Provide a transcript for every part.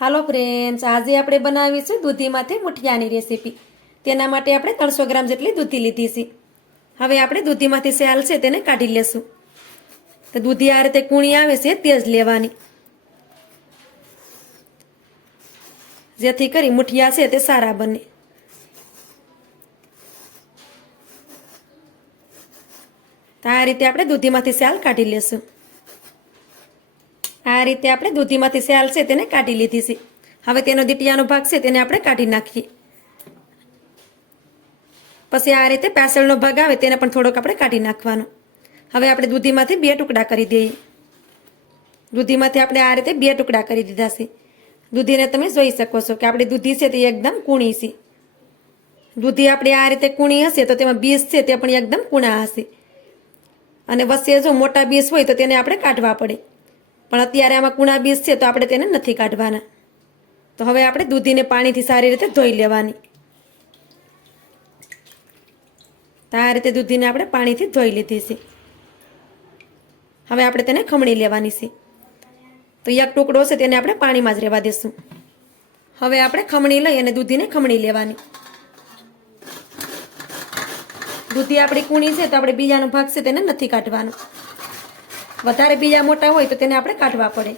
હાલો friends, આજે આપણે બનાવીશું દૂધીમાંથી મુઠિયાની રેસીપી। તેના માટે આપણે 300 ગ્રામ જેટલી દૂધી લીધી છે। હવે આપણે દૂધીમાંથી સેલ છે તેને કાઢી લેશું। તો દૂધી આ રીતે કૂણી આવે છે તે જ લેવાની, જેથી કરી મુઠિયા છે તે સારા બને। તો આ રીતે આપણે દૂધીમાંથી સેલ કાઢી લેશું। આ રીતે આપણે દૂધીમાંથી સેલ છે તેને કાઢી લીધી છે। હવે તેનો દીટિયાનો ભાગ છે તેને આપણે કાઢી નાખીએ। પછી આ રીતે પાછળનો ભાગ આવે તેને પણ થોડોક આપણે કાઢી નાખવાનો। હવે આપણે દૂધીમાંથી 2 ટુકડા કરી દઈએ। દૂધીમાંથી આપણે આ રીતે 2 ટુકડા કરી દીધા છે। દૂધીને તમે જોઈ શકો છો કે આપણી દૂધી છે તે એકદમ કૂણી છે। દૂધી આપણી આ રીતે કૂણી હશે તો તેમાં બીજ છે તે પણ એકદમ કૂણા હશે, અને વચ્ચે જો મોટા બીજ હોય તો તેને આપણે કાઢવા પડે, પણ અત્યારે આમાં કૂણા બીજ છે તો આપણે તેને નથી કાઢવાના। તો હવે આપણે દૂધીને પાણીથી સારી રીતે ધોઈ લેવાની। તો આ રીતે દૂધીને આપણે પાણીથી ધોઈ લીધી છે। હવે આપણે તેને ખમણી લેવાની છે। તો એક ટુકડો છે તેને આપણે પાણીમાં જ રહેવા દેશું। હવે આપણે ખમણી લઈ અને દૂધીને ખમણી લેવાની। દૂધી આપણી કૂણી છે તો આપણે બીજાનો ભાગ છે તેને નથી કાઢવાનો, વધારે બીજા મોટા હોય તો તેને આપણે કાઢવા પડે।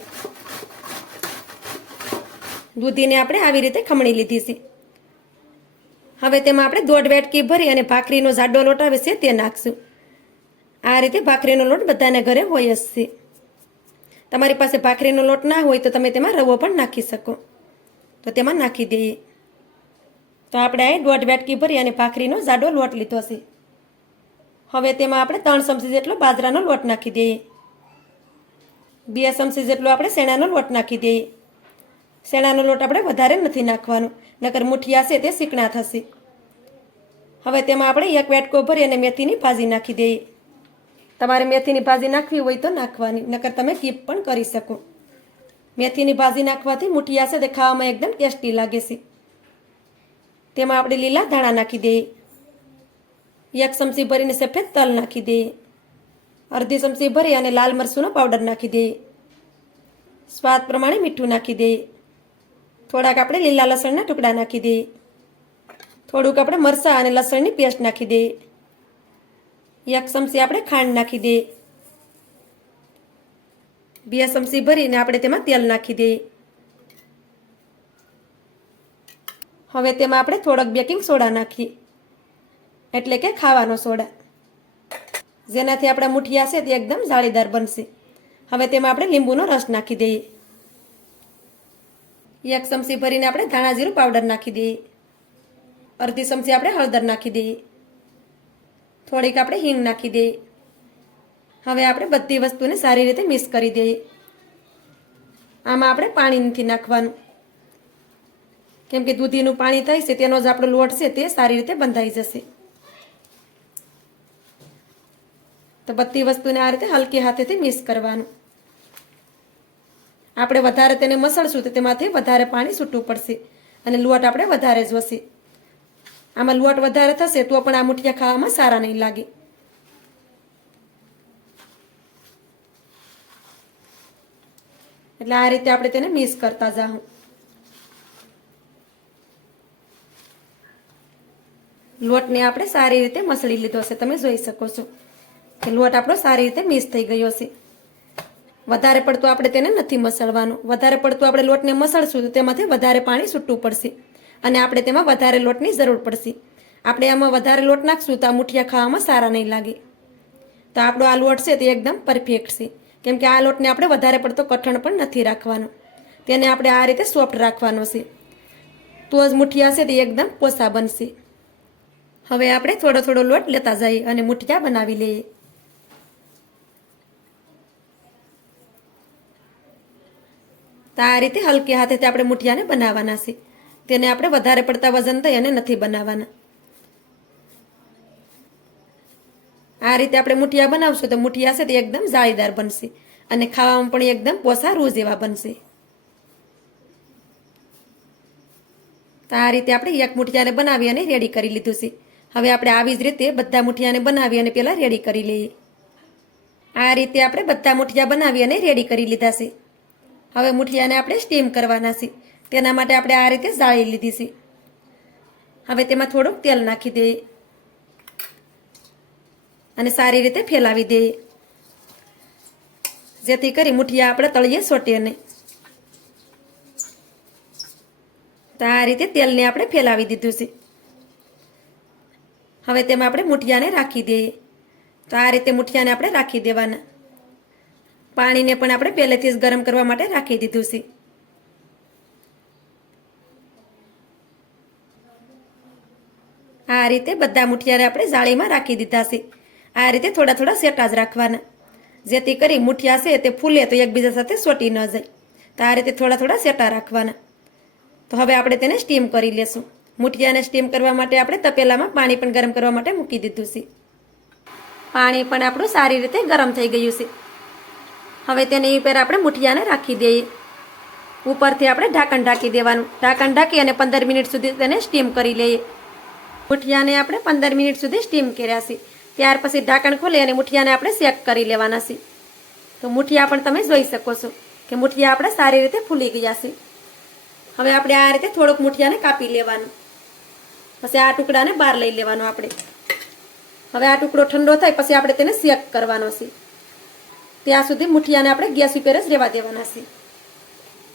દૂધીને આપણે આવી રીતે ખમણી લીધી છે। હવે તેમાં આપણે 1.5 વાટકી ભરી અને ભાખરીનો જાડો લોટ આવે છે તે નાખશું। આ રીતે ભાખરીનો લોટ બધાને ઘરે હોય જ છે। તમારી પાસે ભાખરીનો લોટ ના હોય તો તમે તેમાં રવો પણ નાખી શકો, તો તેમાં નાખી દઈએ। તો આપણે આ 1.5 વાટકી ભરી અને ભાખરીનો જાડો લોટ લીધો છે। હવે તેમાં આપણે 3 ચમચી જેટલો બાજરાનો લોટ નાખી દઈએ। 2 ચમચી જેટલો આપણે શેણાનો લોટ નાખી દઈએ। શેણાનો લોટ આપણે વધારે નથી નાખવાનો, નકર મુઠિયા છે તે ચીકણા થશે। હવે તેમાં આપણે 1 વાટકો ભરી અને મેથીની ભાજી નાખી દઈએ। તમારે મેથીની ભાજી નાખવી હોય તો નાખવાની, નકર તમે સ્કીપ પણ કરી શકો। મેથીની ભાજી નાખવાથી મુઠિયા છે તે ખાવામાં એકદમ ટેસ્ટી લાગે છે। તેમાં આપણે લીલા ધાણા નાખી દઈએ। 1 ચમચી ભરીને સફેદ તલ નાખી દઈએ। અડધી ચમચી ભરી અને લાલ મરચુંનો પાવડર નાખી દઈએ। સ્વાદ પ્રમાણે મીઠું નાખી દઈએ। થોડાક આપણે લીલા લસણના ટુકડા નાખી દઈએ। થોડુંક આપણે મરચાં અને લસણની પેસ્ટ નાખી દઈએ। 1 ચમચી આપણે ખાંડ નાખી દઈએ। 2 ચમચી ભરીને આપણે તેમાં તેલ નાખી દઈએ। હવે તેમાં આપણે થોડોક બેકિંગ સોડા નાખીએ, એટલે કે ખાવાનો સોડા, જેનાથી આપણા મુઠિયા છે તે એકદમ જાળીદાર બનશે। હવે તેમાં આપણે લીંબુનો રસ નાખી દઈએ। 1 ચમચી ભરીને આપણે ધાણા જીરું પાવડર નાખી દઈએ। અડધી ચમચી આપણે હળદર નાખી દઈએ। થોડીક આપણે હિંગ નાખી દઈએ। હવે આપણે બધી વસ્તુને સારી રીતે મિક્સ કરી દઈએ। આમાં આપણે પાણી નથી નાખવાનું, કેમ કે દૂધીનું પાણી થાય છે તેનો જ આપણો લોટ છે તે સારી રીતે બંધાઈ જશે। તો બધી વસ્તુને આ રીતે હલકી હાથેથી મિક્સ કરવાનું। આપણે વધારે તેને મસળશું તો તેમાંથી વધારે પાણી છૂટવું પડશે અને લોટ આપણે વધારે જોશે। આમાં લોટ વધારે થશે તો પણ આ મુઠિયા ખાવામાં સારા નહીં લાગે। એટલે આ રીતે આપણે તેને મિક્સ કરતા જાઉં। લોટને આપણે સારી રીતે મસળી લીધો છે, તમે જોઈ શકો છો કે લોટ આપણો સારી રીતે મિક્સ થઈ ગયો છે। વધારે પડતું આપણે તેને નથી મસળવાનું, વધારે પડતું આપણે લોટને મસળશું તો તેમાંથી વધારે પાણી છૂટવું પડશે અને આપણે તેમાં વધારે લોટની જરૂર પડશે। આપણે આમાં વધારે લોટ નાખશું તો આ મુઠિયા ખાવામાં સારા નહીં લાગે। તો આપણો આ લોટ છે તે એકદમ પરફેક્ટ છે, કેમ કે આ લોટને આપણે વધારે પડતો કઠણ પણ નથી રાખવાનો, તેને આપણે આ રીતે સોફ્ટ રાખવાનો છે, તો જ મુઠિયા છે તે એકદમ પોસા બનશે। હવે આપણે થોડો થોડો લોટ લેતા જઈએ અને મુઠિયા બનાવી લઈએ। તો આ રીતે હલકી હાથેથી આપણે મુઠિયાને બનાવવાના છે, તેને આપણે વધારે પડતા વજન દઈ અને નથી બનાવવાના। આ રીતે આપણે મુઠિયા બનાવશું તો મુઠિયા છે તે એકદમ જાળીદાર બનશે અને ખાવામાં પણ એકદમ પોસા રૂ જેવા બનશે। તો આ રીતે આપણે એક મુઠિયાને બનાવી અને રેડી કરી લીધું છે। હવે આપણે આવી જ રીતે બધા મુઠિયાને બનાવી અને પહેલાં રેડી કરી લઈએ। આ રીતે આપણે બધા મુઠિયા બનાવી અને રેડી કરી લીધા છે। હવે મુઠિયાને આપણે સ્ટીમ કરવાના છે. તેના માટે આપણે આ રીતે જાળી લીધી છે. હવે તેમાં થોડુંક તેલ નાખી દઈએ અને સારી રીતે ફેલાવી દઈએ, જેથી કરી મુઠિયા આપણે તળીએ સોટે નહીં. તો આ રીતે તેલને આપણે ફેલાવી દીધું છે. હવે તેમાં આપણે મુઠિયાને રાખી દઈએ. તો આ રીતે મુઠિયાને આપણે રાખી દેવાના. પાણીને પણ આપણે પહેલેથી જ ગરમ કરવા માટે રાખી દીધું છે. આ રીતે બધા મુઠિયાને આપણે જાળીમાં રાખી દીધા છે. આ રીતે થોડા થોડા સેટા જ રાખવાના, જેથી કરી મુઠિયા છે તે ફૂલે તો એકબીજા સાથે સોટી ન જાય. તો આ રીતે થોડા થોડા સેટા રાખવાના. તો હવે આપણે તેને સ્ટીમ કરી લેશું. મુઠિયાને સ્ટીમ કરવા માટે આપણે તપેલામાં પાણી પણ ગરમ કરવા માટે મૂકી દીધું છે. પાણી પણ આપણું સારી રીતે ગરમ થઈ ગયું છે. હવે તેની ઉપર આપણે મુઠિયાને રાખી દઈએ. ઉપરથી આપણે ઢાંકણ ઢાંકી દેવાનું. ઢાંકણ ઢાંકી અને 15 મિનિટ સુધી તેને સ્ટીમ કરી લઈએ. મુઠિયાને આપણે 15 મિનિટ સુધી સ્ટીમ કર્યા છે. ત્યાર પછી ઢાંકણ ખોલી અને મુઠિયાને આપણે શેક કરી લેવાના છે. તો મુઠિયા પણ તમે જોઈ શકો છો કે મુઠિયા આપણે સારી રીતે ફૂલી ગયા છે. હવે આપણે આ રીતે થોડુંક મુઠિયાને કાપી લેવાનું. પછી આ ટુકડાને બહાર લઈ લેવાનો આપણે. હવે આ ટુકડો ઠંડો થાય પછી આપણે તેને શેક કરવાનો છે. ત્યાં સુધી મુઠિયાને આપણે ગેસ ઉપર જ રહેવા દેવાના છે.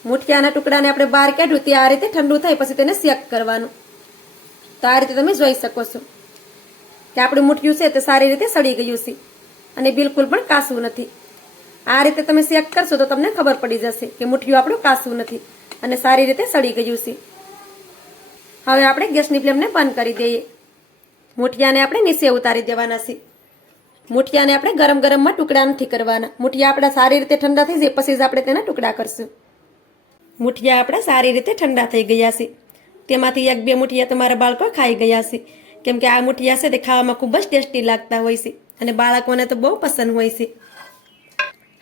મુઠિયાના ટુકડાને આપણે બહાર કાઢ્યું તે આ રીતે ઠંડુ થાય પછી તેને શેક કરવાનું. તો આ રીતે તમે જોઈ શકો છો કે આપણું મુઠિયું છે તે સારી રીતે સડી ગયું છે અને બિલકુલ પણ કાસું નથી. આ રીતે તમે શેક કરશો તો તમને ખબર પડી જશે કે મુઠિયું આપણું કાસું નથી અને સારી રીતે સડી ગયું છે. હવે આપણે ગેસની ફ્લેમને બંધ કરી દઈએ. મુઠિયાને આપણે નીચે ઉતારી દેવાના છે. મુઠિયાને આપણે ગરમ ગરમમાં ટુકડા નથી કરવાના. મુઠિયા આપણા સારી રીતે ઠંડા થઈ જાય પછી જ આપણે તેના ટુકડા કરશું. મુઠિયા આપણા સારી રીતે ઠંડા થઈ ગયા છે. તેમાંથી 1-2 મુઠિયા તમારા બાળકો ખાઈ ગયા છે, કેમ કે આ મુઠિયા છે તે ખાવામાં ખૂબ જ ટેસ્ટી લાગતા હોય છે અને બાળકોને તો બહુ પસંદ હોય છે.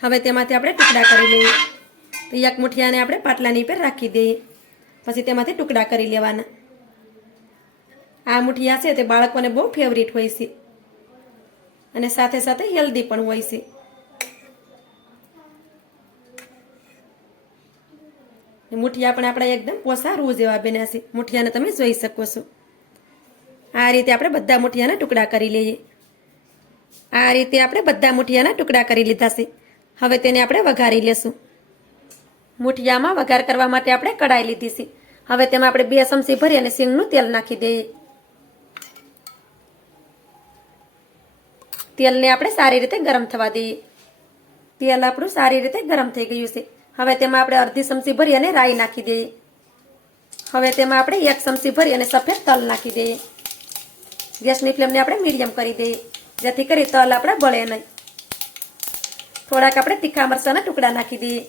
હવે તેમાંથી આપણે ટુકડા કરી લઈએ. તો એક મુઠિયાને આપણે પાટલાની પર રાખી દઈએ, પછી તેમાંથી ટુકડા કરી લેવાના. આ મુઠિયા છે તે બાળકોને બહુ ફેવરિટ હોય છે અને સાથે સાથે હેલ્ધી પણ હોય છે. મુઠિયા પણ આપણા એકદમ પોસા રૂ જેવા બન્યા છે. મુઠિયાને તમે જોઈ શકો છો. આ રીતે આપણે બધા મુઠિયાના ટુકડા કરી લઈએ. આ રીતે આપણે બધા મુઠિયાના ટુકડા કરી લીધા છે. હવે તેને આપણે વઘારી લેશું. મુઠિયામાં વઘાર કરવા માટે આપણે કઢાઈ લીધી છે. હવે તેમાં આપણે 2 ચમચી ભરી અને સિંગનું તેલ નાખી દઈએ. તેલને આપણે સારી રીતે ગરમ થવા દઈએ. તેલ આપણું સારી રીતે ગરમ થઈ ગયું છે. હવે તેમાં આપણે અડધી ચમચી ભરી અને રાઈ નાખી દઈએ. હવે તેમાં આપણે 1 ચમચી ભરી અને સફેદ તલ નાખી દઈએ. ગેસની ફ્લેમને આપણે મીડિયમ કરી દઈએ, જેથી કરી તલ આપણે બળે નહીં. થોડાક આપણે તીખા મરચાંના ટુકડા નાખી દઈએ.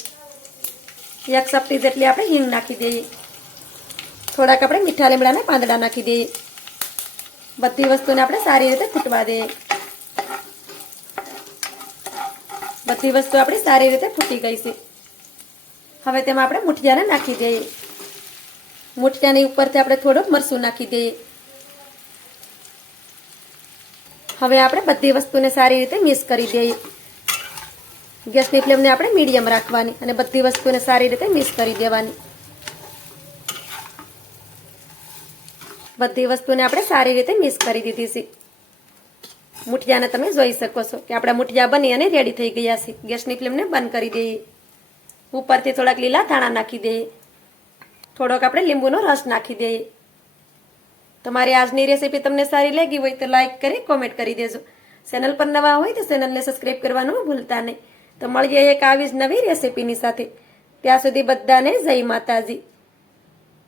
1 ચપટી જેટલી આપણે હિંગ નાખી દઈએ. થોડાક આપણે મીઠા લીમડાના પાંદડા નાખી દઈએ. બધી વસ્તુને આપણે સારી રીતે ફૂટવા દઈએ. બધી વસ્તુ આપણી સારી રીતે ફૂટી ગઈ છે. હવે તેમાં આપણે મુઠિયાને નાખી દઈએ. મુઠિયાની ઉપરથી આપણે થોડુંક મરચું નાખી દઈએ. હવે આપણે બધી વસ્તુને સારી રીતે મિક્સ કરી દઈએ. ગેસની ફ્લેમને આપણે મીડિયમ રાખવાની અને બધી વસ્તુને સારી રીતે મિક્સ કરી દેવાની. બધી વસ્તુને આપણે સારી રીતે મિક્સ કરી દીધી છે. મુઠિયાને તમે જોઈ શકો છો કે આપણા મુઠિયા બની અને રેડી થઈ ગયા છે. ગેસની ફ્લેમને બંધ કરી દઈએ. ઉપરથી થોડાક લીલા ધાણા નાખી દઈએ. થોડોક આપણે લીંબુનો રસ નાખી દઈએ. તમારી આજની રેસીપી તમને સારી લાગી હોય તો લાઈક કરી કોમેન્ટ કરી દેજો. ચેનલ પર નવા હોય તો ચેનલને સબસ્ક્રાઈબ કરવાનું ભૂલતા નહીં. તો મળીએ એક આવી જ નવી રેસીપીની સાથે. ત્યાં સુધી બધાને જય માતાજી.